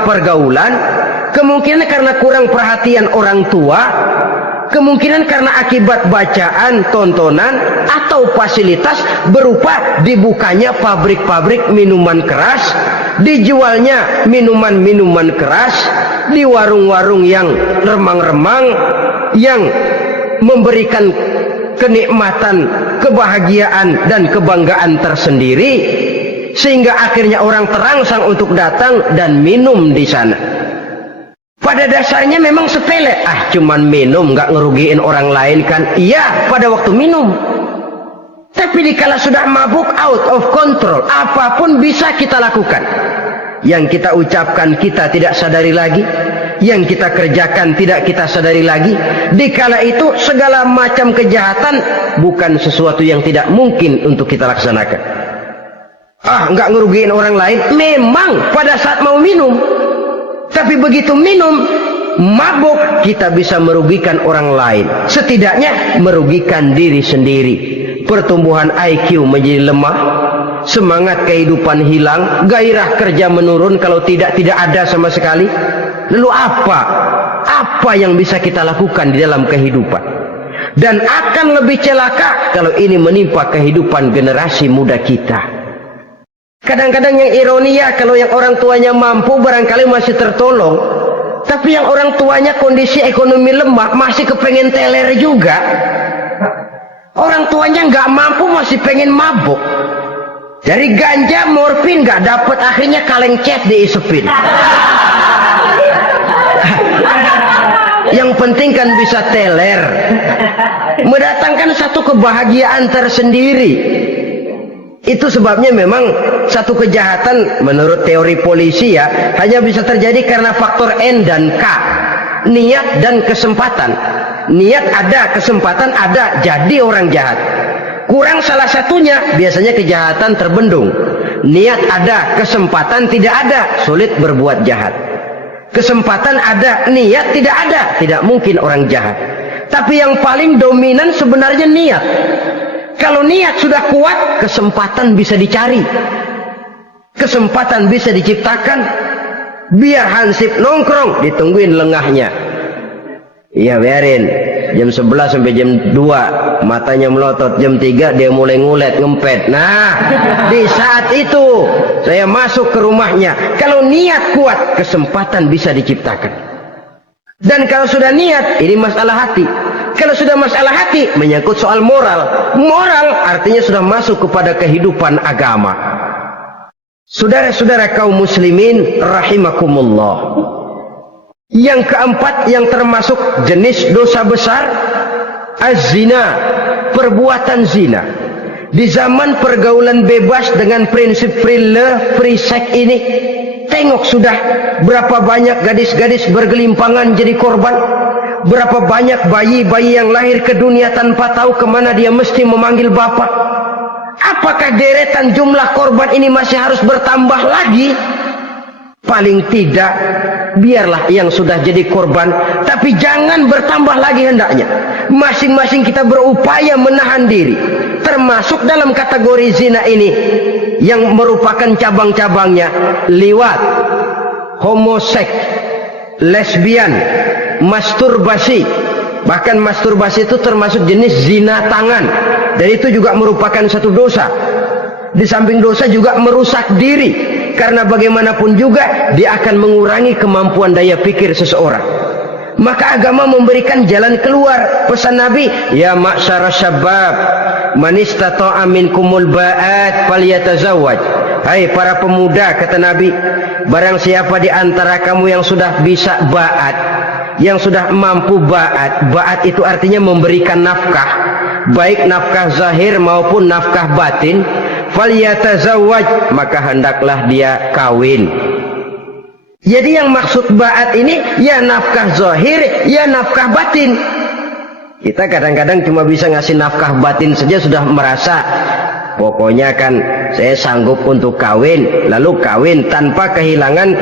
pergaulan, kemungkinan karena kurang perhatian orang tua, kemungkinan karena akibat bacaan, tontonan, atau fasilitas berupa dibukanya pabrik-pabrik minuman keras, dijualnya minuman-minuman keras, di warung-warung yang remang-remang, yang memberikan kenikmatan, kebahagiaan, dan kebanggaan tersendiri, sehingga akhirnya orang terangsang untuk datang dan minum di sana. Pada dasarnya memang sepele, cuman minum, nggak ngerugiin orang lain kan? Iya, pada waktu minum. Tapi dikala sudah mabuk, out of control, apapun bisa kita lakukan. Yang kita ucapkan kita tidak sadari lagi, yang kita kerjakan tidak kita sadari lagi. Dikala itu segala macam kejahatan bukan sesuatu yang tidak mungkin untuk kita laksanakan. Nggak ngerugiin orang lain, memang pada saat mau minum. Tapi begitu minum, mabuk, kita bisa merugikan orang lain. Setidaknya merugikan diri sendiri. Pertumbuhan IQ menjadi lemah, semangat kehidupan hilang, gairah kerja menurun, kalau tidak ada sama sekali. Lalu apa yang bisa kita lakukan di dalam kehidupan? Dan akan lebih celaka kalau ini menimpa kehidupan generasi muda kita. Kadang-kadang yang ironi ya, kalau yang orang tuanya mampu barangkali masih tertolong, tapi yang orang tuanya kondisi ekonomi lemah masih kepengen teler juga. Orang tuanya nggak mampu masih pengen mabuk. Dari ganja, morfin nggak dapat, akhirnya kaleng cat diisepin. Yang penting kan bisa teler, mendatangkan satu kebahagiaan tersendiri. Itu sebabnya memang satu kejahatan menurut teori polisi ya hanya bisa terjadi karena faktor N dan K, niat dan kesempatan. Niat ada, kesempatan ada, jadi orang jahat. Kurang salah satunya, biasanya kejahatan terbendung. Niat ada, kesempatan tidak ada, sulit berbuat jahat. Kesempatan ada, niat tidak ada, tidak mungkin orang jahat. Tapi yang paling dominan sebenarnya niat. Kalau niat sudah kuat, kesempatan bisa dicari. Kesempatan bisa diciptakan. Biar hansip nongkrong, ditungguin lengahnya. Iya, biarin. Jam 11 sampai jam 2, matanya melotot. Jam 3 dia mulai ngulet, ngempet. Nah, di saat itu saya masuk ke rumahnya. Kalau niat kuat, kesempatan bisa diciptakan. Dan kalau sudah niat, ini masalah hati. Kalau sudah masalah hati, menyangkut soal moral. Moral artinya sudah masuk kepada kehidupan agama. Saudara-saudara kaum muslimin rahimakumullah. Yang keempat yang termasuk jenis dosa besar, az-zina, perbuatan zina. Di zaman pergaulan bebas dengan prinsip free love, free sex ini, tengok sudah berapa banyak gadis-gadis bergelimpangan jadi korban. Berapa banyak bayi-bayi yang lahir ke dunia tanpa tahu kemana dia mesti memanggil bapak. Apakah deretan jumlah korban ini masih harus bertambah lagi? Paling tidak, biarlah yang sudah jadi korban, tapi jangan bertambah lagi hendaknya. Masing-masing kita berupaya menahan diri. Termasuk dalam kategori zina ini, yang merupakan cabang-cabangnya, liwat, homoseks, lesbian, masturbasi. Bahkan masturbasi itu termasuk jenis zina tangan. Dan itu juga merupakan satu dosa. Di samping dosa juga merusak diri. Karena bagaimanapun juga dia akan mengurangi kemampuan daya pikir seseorang. Maka agama memberikan jalan keluar. Pesan Nabi, ya ma'syara syabab, man istata'a minkumul ba'at falyatazawwaj. Hai para pemuda, kata Nabi, barang siapa di antara kamu yang sudah bisa ba'at, yang sudah mampu ba'at. Ba'at itu artinya memberikan nafkah, baik nafkah zahir maupun nafkah batin. Falyatazawwaj, maka hendaklah dia kawin. Jadi yang maksud ba'at ini ya nafkah zahir, ya nafkah batin. Kita kadang-kadang cuma bisa ngasih nafkah batin saja sudah merasa pokoknya kan saya sanggup untuk kawin, lalu kawin tanpa kehilangan,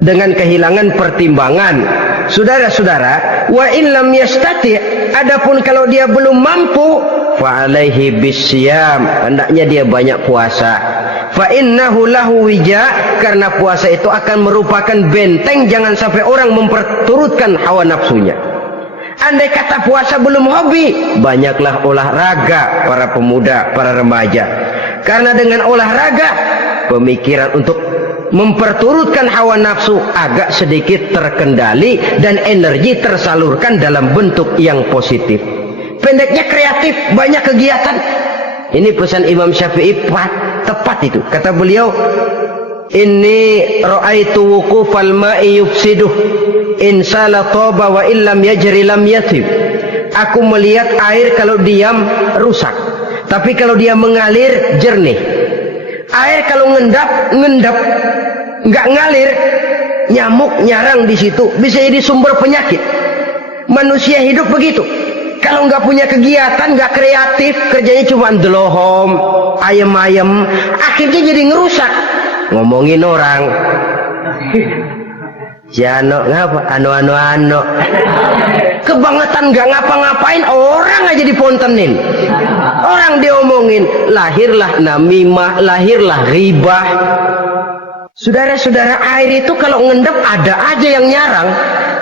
dengan kehilangan pertimbangan. Saudara-saudara, wa in lam yastati', adapun kalau dia belum mampu, fa alaihi bisyam, hendaknya dia banyak puasa. Fa innahu lahu wija, karena puasa itu akan merupakan benteng jangan sampai orang memperturutkan hawa nafsunya. Andai kata puasa belum hobi, banyaklah olahraga para pemuda, para remaja. Karena dengan olahraga, pemikiran untuk memperturutkan hawa nafsu agak sedikit terkendali dan energi tersalurkan dalam bentuk yang positif. Pendeknya kreatif, banyak kegiatan. Ini pesan Imam Syafi'i tepat itu. Kata beliau, inni ra'aitu wuqufal ma'i yufsiduh in sala taba wa illam yajri lam yatib. Aku melihat air kalau diam rusak, tapi kalau dia mengalir jernih. Air kalau ngendap, nggak ngalir, nyamuk nyarang di situ, bisa jadi sumber penyakit. Manusia hidup begitu. Kalau nggak punya kegiatan, nggak kreatif, kerjanya cuma delohom, ayam-ayam, akhirnya jadi ngerusak. Ngomongin orang, Jano ngapa? Ano. Kebangetan nggak ngapa-ngapain, orang aja dipontenin, orang diomongin, lahirlah namimah, lahirlah ghibah. Saudara-saudara, air itu kalau ngendep ada aja yang nyarang,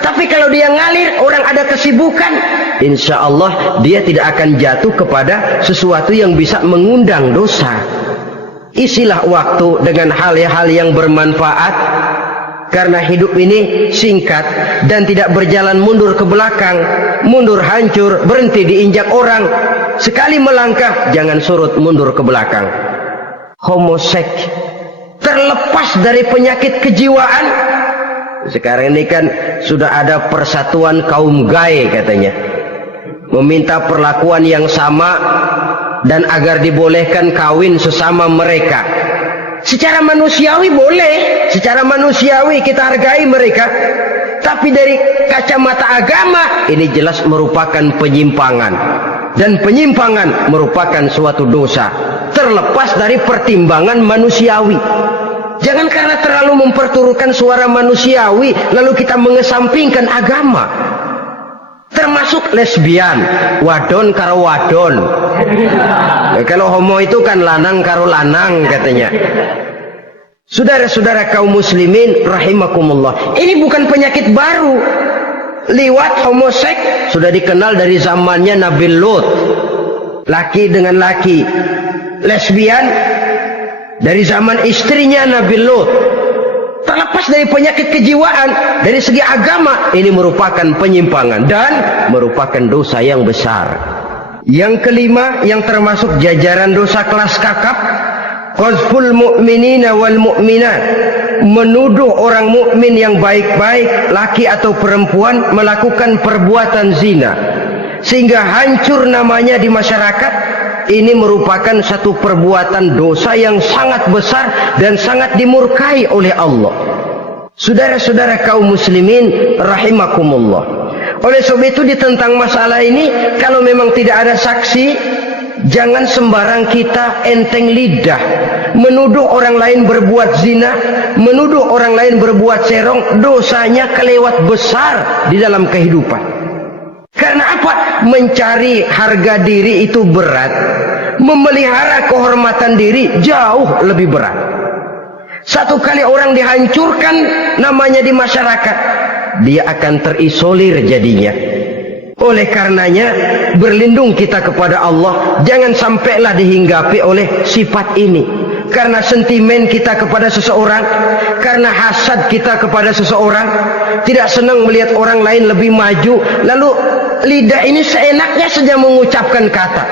tapi kalau dia ngalir, orang ada kesibukan, insya Allah dia tidak akan jatuh kepada sesuatu yang bisa mengundang dosa. Isilah waktu dengan hal-hal yang bermanfaat, karena hidup ini singkat dan tidak berjalan mundur ke belakang, mundur hancur, berhenti diinjak orang. Sekali melangkah, jangan surut mundur ke belakang. Homoseks, terlepas dari penyakit kejiwaan. Sekarang ini kan sudah ada persatuan kaum gay katanya, meminta perlakuan yang sama dan agar dibolehkan kawin sesama mereka. Secara manusiawi boleh, secara manusiawi kita hargai mereka, tapi dari kacamata agama ini jelas merupakan penyimpangan, dan penyimpangan merupakan suatu dosa terlepas dari pertimbangan manusiawi. Jangan karena terlalu memperturutkan suara manusiawi lalu kita mengesampingkan agama. termasuk lesbian, wadon karo wadon. Kalau homo itu kan lanang karo lanang katanya. Saudara-saudara kaum muslimin rahimakumullah, ini bukan penyakit baru. Liwat, homoseks sudah dikenal dari zamannya Nabi Lut, laki dengan laki. Lesbian dari zaman istrinya Nabi Lut. Terlepas dari penyakit kejiwaan, dari segi agama, ini merupakan penyimpangan dan merupakan dosa yang besar. Yang kelima, yang termasuk jajaran dosa kelas kakap, qazful mu'minina wal mu'minat, menuduh orang mukmin yang baik-baik, laki atau perempuan, melakukan perbuatan zina sehingga hancur namanya di masyarakat. Ini merupakan satu perbuatan dosa yang sangat besar dan sangat dimurkai oleh Allah. Saudara-saudara kaum muslimin rahimakumullah, oleh sebab itu tentang masalah ini, kalau memang tidak ada saksi, jangan sembarang kita enteng lidah menuduh orang lain berbuat zina, menuduh orang lain berbuat serong. Dosanya kelewat besar di dalam kehidupan. Karena apa? Mencari harga diri itu berat, memelihara kehormatan diri jauh lebih berat. Satu kali orang dihancurkan namanya di masyarakat, dia akan terisolir jadinya. Oleh karenanya, berlindung kita kepada Allah, jangan sampailah dihinggapi oleh sifat ini. Karena sentimen kita kepada seseorang, karena hasad kita kepada seseorang, tidak senang melihat orang lain lebih maju, lalu lidah ini seenaknya saja mengucapkan kata,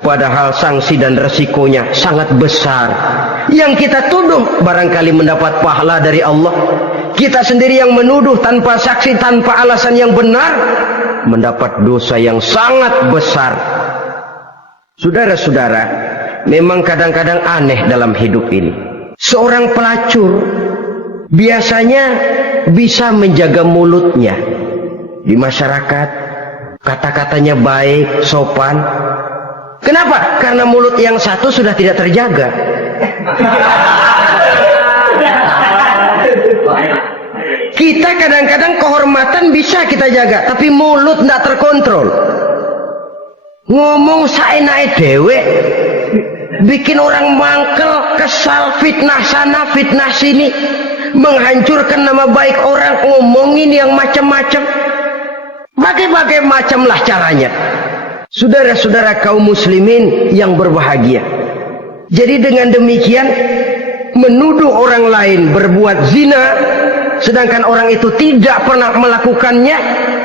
padahal sanksi dan resikonya sangat besar. Yang kita tuduh barangkali mendapat pahala dari Allah, kita sendiri yang menuduh tanpa saksi, tanpa alasan yang benar, mendapat dosa yang sangat besar. Saudara-saudara, memang kadang-kadang aneh dalam hidup ini. Seorang pelacur biasanya bisa menjaga mulutnya di masyarakat, kata-katanya baik, sopan. Kenapa? Karena mulut yang satu sudah tidak terjaga. Kita kadang-kadang kehormatan bisa kita jaga, tapi mulut tidak terkontrol. Ngomong saenake dewe, bikin orang mangkel, kesal, fitnah sana, fitnah sini, menghancurkan nama baik orang, ngomongin yang macam-macam. Bagai-bagai macamlah caranya. Saudara-saudara kaum muslimin yang berbahagia. Jadi dengan demikian, menuduh orang lain berbuat zina, sedangkan orang itu tidak pernah melakukannya,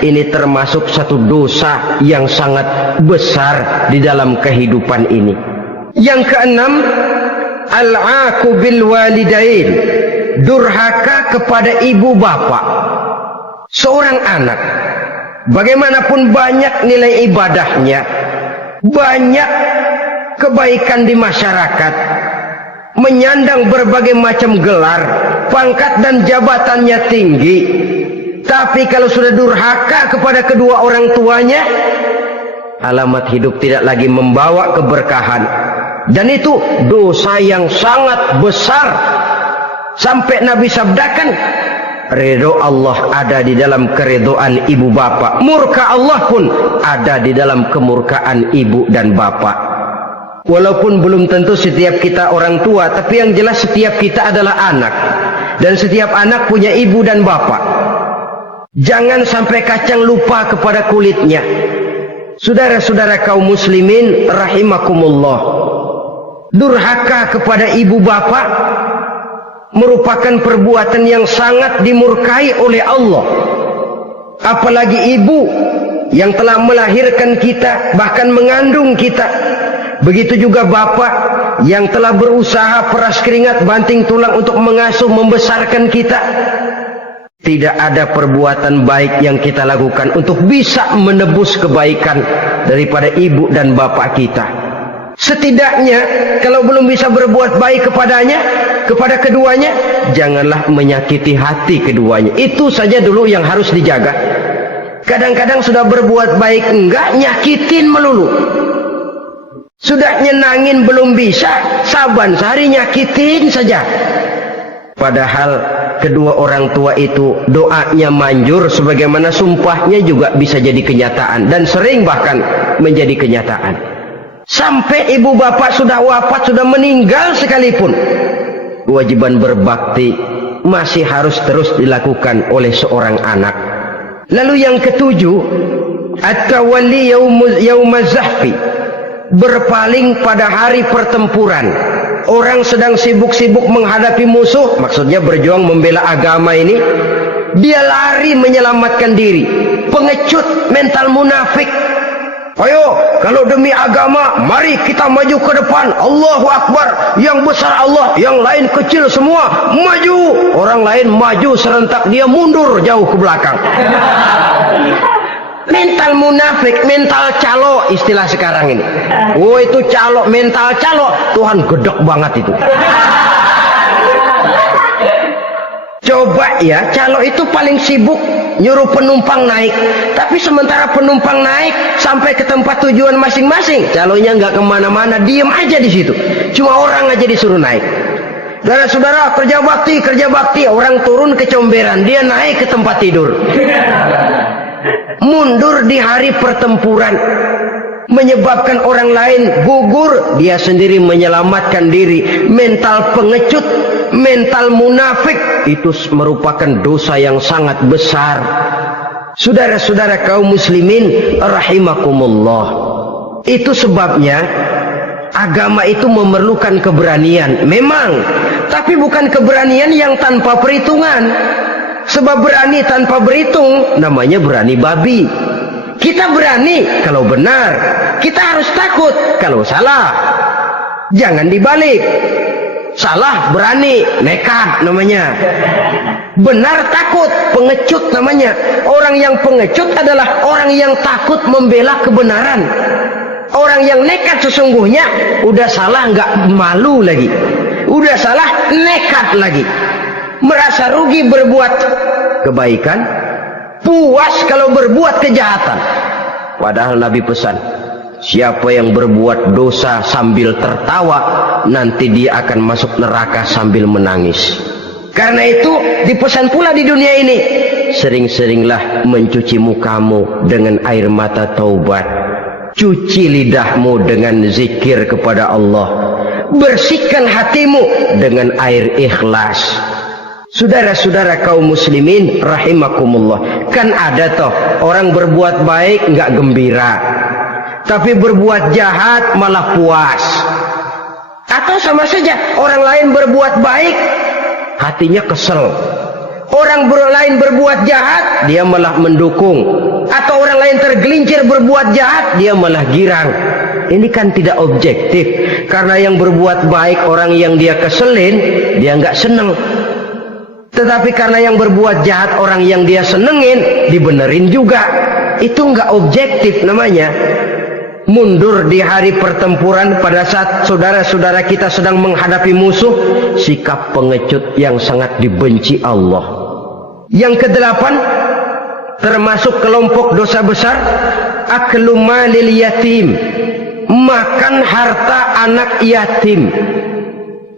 ini termasuk satu dosa yang sangat besar di dalam kehidupan ini. Yang keenam, al-'aqu bil walidain, durhaka kepada ibu bapak. Seorang anak, bagaimanapun banyak nilai ibadahnya, banyak kebaikan di masyarakat, menyandang berbagai macam gelar, pangkat dan jabatannya tinggi, tapi kalau sudah durhaka kepada kedua orang tuanya, alamat hidup tidak lagi membawa keberkahan. Dan itu dosa yang sangat besar. Sampai Nabi sabdakan, ridho Allah ada di dalam keridhaan ibu bapak, murka Allah pun ada di dalam kemurkaan ibu dan bapak. Walaupun belum tentu setiap kita orang tua, tapi yang jelas setiap kita adalah anak, dan setiap anak punya ibu dan bapak. Jangan sampai kacang lupa kepada kulitnya. Saudara-saudara kaum muslimin rahimakumullah, durhaka kepada ibu bapak merupakan perbuatan yang sangat dimurkai oleh Allah. Apalagi ibu yang telah melahirkan kita, bahkan mengandung kita. Begitu juga bapak yang telah berusaha peras keringat banting tulang untuk mengasuh membesarkan kita. Tidak ada perbuatan baik yang kita lakukan untuk bisa menebus kebaikan daripada ibu dan bapak kita. Setidaknya kalau belum bisa berbuat baik kepadanya, kepada keduanya, janganlah menyakiti hati keduanya. Itu saja dulu yang harus dijaga. Kadang-kadang sudah berbuat baik enggak, nyakitin melulu. Sudah nyenangin belum bisa, saban sehari nyakitin saja. Padahal kedua orang tua itu doanya manjur sebagaimana sumpahnya juga bisa jadi kenyataan dan sering bahkan menjadi kenyataan. Sampai ibu bapak sudah wafat, sudah meninggal sekalipun, kewajiban berbakti masih harus terus dilakukan oleh seorang anak. Lalu yang ketujuh, at-tawalli yaumaz zahfi, berpaling pada hari pertempuran. Orang sedang sibuk-sibuk menghadapi musuh, maksudnya berjuang membela agama ini, dia lari menyelamatkan diri. Pengecut, mental munafik. Ayo, kalau demi agama, mari kita maju ke depan. Allahu Akbar, yang besar Allah, yang lain kecil semua maju. Orang lain maju serentak, dia mundur jauh ke belakang. Mental munafik, mental calo, istilah sekarang ini. Oh, itu calo, mental calo. Tuhan gedek banget itu. Coba ya, calo itu paling sibuk nyuruh penumpang naik. Tapi sementara penumpang naik sampai ke tempat tujuan masing-masing, calonya nggak kemana-mana, diem aja di situ. Cuma orang aja disuruh naik. Saudara-saudara, kerja bakti. Orang turun ke comberan, dia naik ke tempat tidur. Mundur di hari pertempuran, menyebabkan orang lain gugur, dia sendiri menyelamatkan diri. Mental pengecut, mental munafik, itu merupakan dosa yang sangat besar. Saudara-saudara kaum muslimin rahimakumullah, itu sebabnya agama itu memerlukan keberanian memang, tapi bukan keberanian yang tanpa perhitungan. Sebab berani tanpa berhitung namanya berani babi. Kita berani kalau benar, kita harus takut kalau salah. Jangan dibalik. Salah berani, nekat namanya. Benar takut, pengecut namanya. Orang yang pengecut adalah orang yang takut membela kebenaran. Orang yang nekat sesungguhnya udah salah nggak malu lagi, udah salah nekat lagi. Merasa rugi berbuat kebaikan, puas kalau berbuat kejahatan. Padahal Nabi pesan, siapa yang berbuat dosa sambil tertawa, nanti dia akan masuk neraka sambil menangis. Karena itu dipesan pula di dunia ini, sering-seringlah mencuci mukamu dengan air mata taubat, cuci lidahmu dengan zikir kepada Allah, bersihkan hatimu dengan air ikhlas. Saudara-saudara kaum muslimin rahimakumullah, kan ada toh orang berbuat baik nggak gembira, tapi berbuat jahat malah puas. Atau sama saja, orang lain berbuat baik hatinya kesel, orang lain berbuat jahat dia malah mendukung, atau orang lain tergelincir berbuat jahat dia malah girang. Ini kan tidak objektif, karena yang berbuat baik orang yang dia keselin dia nggak seneng. Tetapi karena yang berbuat jahat orang yang dia senengin dibenerin juga. Itu nggak objektif namanya. Mundur di hari pertempuran pada saat saudara-saudara kita sedang menghadapi musuh, sikap pengecut yang sangat dibenci Allah. Yang kedelapan, termasuk kelompok dosa besar, aklu malil yatim, makan harta anak yatim.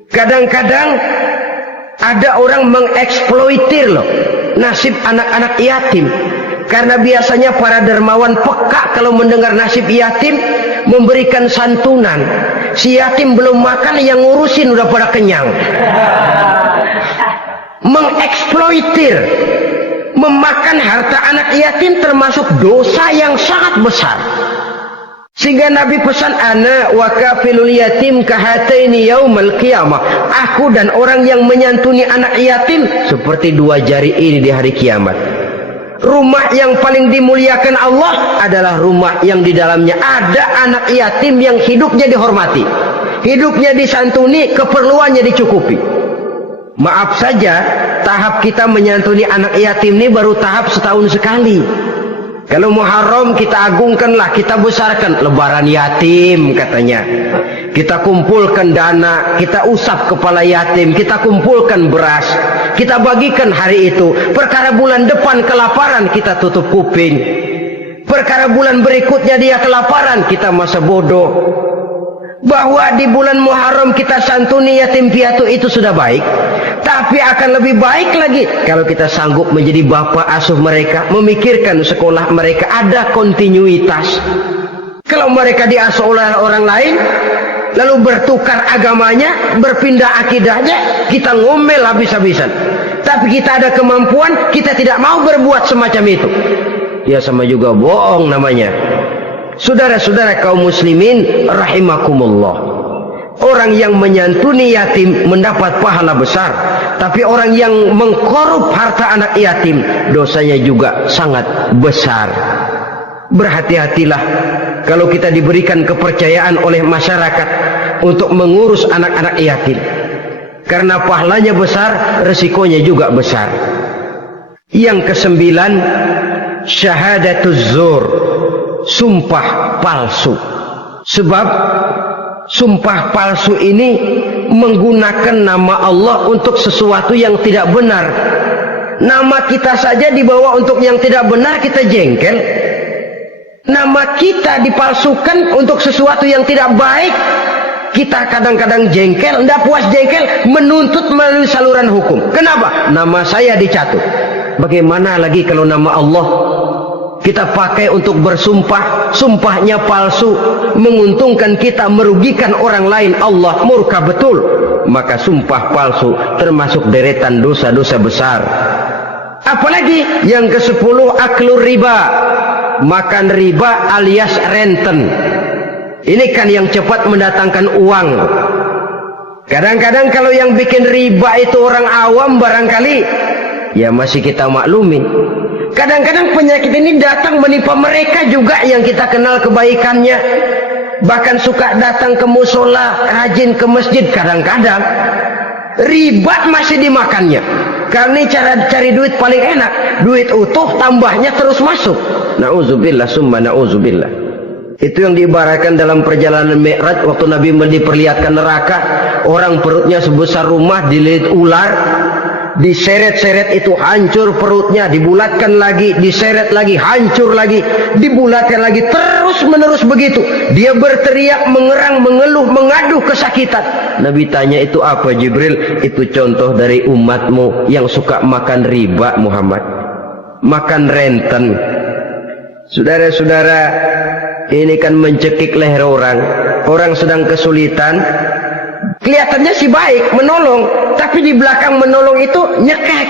Kadang-kadang ada orang mengeksploitir loh nasib anak-anak yatim. Karena biasanya para dermawan peka kalau mendengar nasib yatim, memberikan santunan. Si yatim belum makan, yang ngurusin udah pada kenyang. Mengeksploitir, memakan harta anak yatim termasuk dosa yang sangat besar. Sehingga Nabi pesan, ana wa kafilul yatim kahataini yaumal qiyamah. Aku dan orang yang menyantuni anak yatim seperti dua jari ini di hari kiamat. Rumah yang paling dimuliakan Allah adalah rumah yang di dalamnya ada anak yatim yang hidupnya dihormati, hidupnya disantuni, keperluannya dicukupi. Maaf saja, tahap kita menyantuni anak yatim ini baru tahap setahun sekali. Kalau Muharram kita agungkanlah, kita besarkan. Lebaran yatim katanya, kita kumpulkan dana, kita usap kepala yatim, kita kumpulkan beras, kita bagikan hari itu. Perkara bulan depan kelaparan, kita tutup kuping. Perkara bulan berikutnya dia kelaparan, kita masa bodoh. Bahwa di bulan Muharram kita santuni yatim piatu itu sudah baik. Tapi akan lebih baik lagi kalau kita sanggup menjadi bapak asuh mereka, memikirkan sekolah mereka ada kontinuitas. Kalau mereka diasuh oleh orang lain, lalu bertukar agamanya, berpindah akidahnya, kita ngomel habis-habisan. Tapi kita ada kemampuan, kita tidak mau berbuat semacam itu. Ya sama juga bohong namanya. Saudara-saudara kaum muslimin rahimakumullah. Orang yang menyantuni yatim mendapat pahala besar. Tapi orang yang mengkorup harta anak yatim, dosanya juga sangat besar. Berhati-hatilah kalau kita diberikan kepercayaan oleh masyarakat untuk mengurus anak-anak yatim. Karena pahalanya besar, resikonya juga besar. Yang kesembilan, syahadatuz zur, sumpah palsu. Sebab sumpah palsu ini menggunakan nama Allah untuk sesuatu yang tidak benar. Nama kita saja dibawa untuk yang tidak benar, kita jengkel. Nama kita dipalsukan untuk sesuatu yang tidak baik, kita kadang-kadang jengkel, tidak puas jengkel, menuntut melalui saluran hukum. Kenapa? Nama saya dicatut. Bagaimana lagi kalau nama Allah kita pakai untuk bersumpah, sumpahnya palsu, menguntungkan kita, merugikan orang lain, Allah murka betul. Maka sumpah palsu termasuk deretan dosa-dosa besar. Apalagi yang ke-10, aklur riba, makan riba alias renten. Ini kan yang cepat mendatangkan uang. Kadang-kadang kalau yang bikin riba itu orang awam barangkali, ya masih kita maklumin. Kadang-kadang penyakit ini datang menimpa mereka juga yang kita kenal kebaikannya. Bahkan suka datang ke musola, rajin ke masjid. Kadang-kadang riba masih dimakannya. Karena cara cari duit paling enak, duit utuh tambahnya terus masuk. Na'udzubillah summa na'udzubillah. Itu yang diibaratkan dalam perjalanan Mi'raj waktu Nabi diperlihatkan neraka. Orang perutnya sebesar rumah dililit ular, diseret-seret itu hancur perutnya, dibulatkan lagi, diseret lagi, hancur lagi, dibulatkan lagi, terus menerus begitu. Dia berteriak, mengerang, mengeluh, mengadu kesakitan. Nabi tanya, itu apa Jibril? Itu contoh dari umatmu yang suka makan riba Muhammad, makan renten. Saudara-saudara, ini kan mencekik leher orang. Orang sedang kesulitan, kelihatannya sih baik, menolong, tapi di belakang menolong itu nyekek.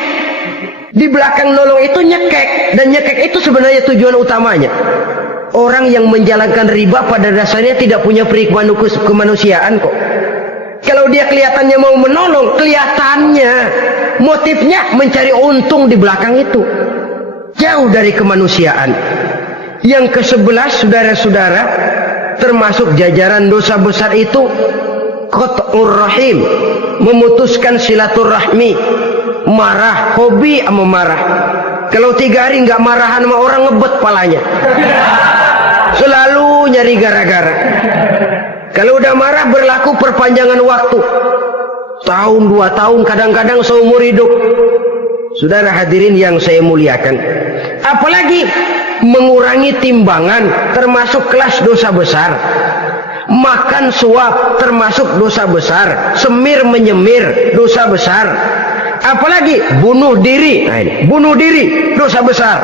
Di belakang nolong itu nyekek, dan nyekek itu sebenarnya tujuan utamanya. Orang yang menjalankan riba pada dasarnya tidak punya kemanusiaan kok. Kalau dia kelihatannya mau menolong, kelihatannya motifnya mencari untung di belakang itu. Jauh dari kemanusiaan. Yang ke-11, saudara-saudara, termasuk jajaran dosa besar itu qat'ur rahim, memutuskan silaturahmi. Marah, hobi sama marah. Kalau 3 hari nggak marahan sama orang, ngebet palanya. Selalu nyari gara-gara. Kalau udah marah berlaku perpanjangan waktu. Tahun, 2 tahun, kadang-kadang seumur hidup. Saudara hadirin yang saya muliakan. Apalagi mengurangi timbangan termasuk kelas dosa besar. Makan suap termasuk dosa besar. Semir menyemir dosa besar. Apalagi bunuh diri. Nah ini, bunuh diri dosa besar.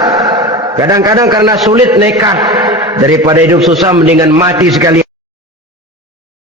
Kadang-kadang karena sulit nekat, daripada hidup susah mendingan mati sekali.